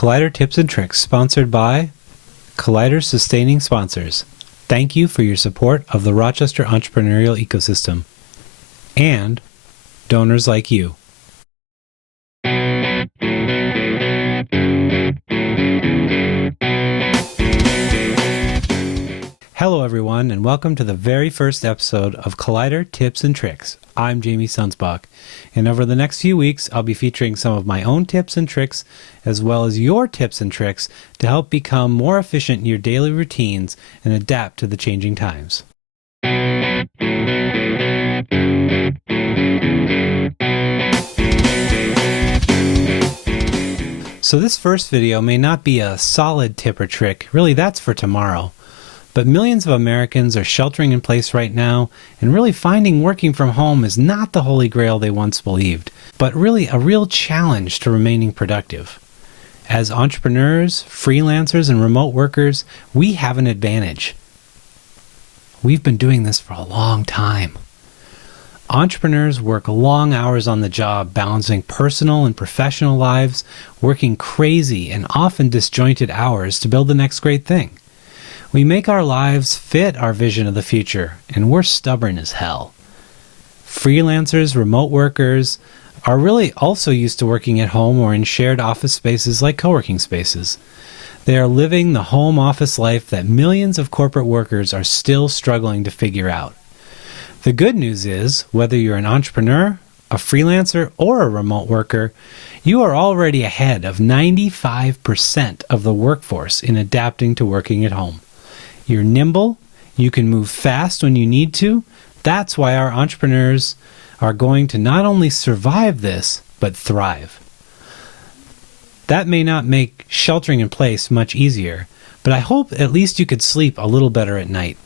Collider Tips and Tricks, sponsored by Collider Sustaining Sponsors. Thank you for your support of the Rochester entrepreneurial ecosystem and donors like you. Hello everyone, and welcome to the very first episode of Collider Tips and Tricks. I'm Jamie Sunsbach, and over the next few weeks I'll be featuring some of my own tips and tricks as well as your tips and tricks to help become more efficient in your daily routines and adapt to the changing times. So this first video may not be a solid tip or trick, really that's for tomorrow. But millions of Americans are sheltering in place right now, and really finding working from home is not the holy grail they once believed, but really a real challenge to remaining productive. As entrepreneurs, freelancers, and remote workers, we have an advantage. We've been doing this for a long time. Entrepreneurs work long hours on the job, balancing personal and professional lives, working crazy and often disjointed hours to build the next great thing. We make our lives fit our vision of the future, and we're stubborn as hell. Freelancers, remote workers, are really also used to working at home or in shared office spaces like co-working spaces. They are living the home office life that millions of corporate workers are still struggling to figure out. The good news is, whether you're an entrepreneur, a freelancer, or a remote worker, you are already ahead of 95% of the workforce in adapting to working at home. You're nimble, you can move fast when you need to. That's why our entrepreneurs are going to not only survive this, but thrive. That may not make sheltering in place much easier, but I hope at least you could sleep a little better at night.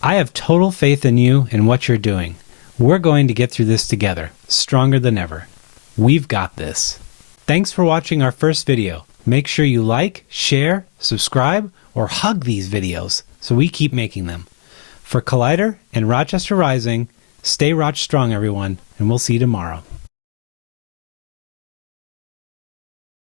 I have total faith in you and what you're doing. We're going to get through this together, stronger than ever. We've got this. Thanks for watching our first video. Make sure you like, share, subscribe, or hug these videos so we keep making them. For Collider and Rochester Rising, stay Roch strong everyone, and we'll see you tomorrow.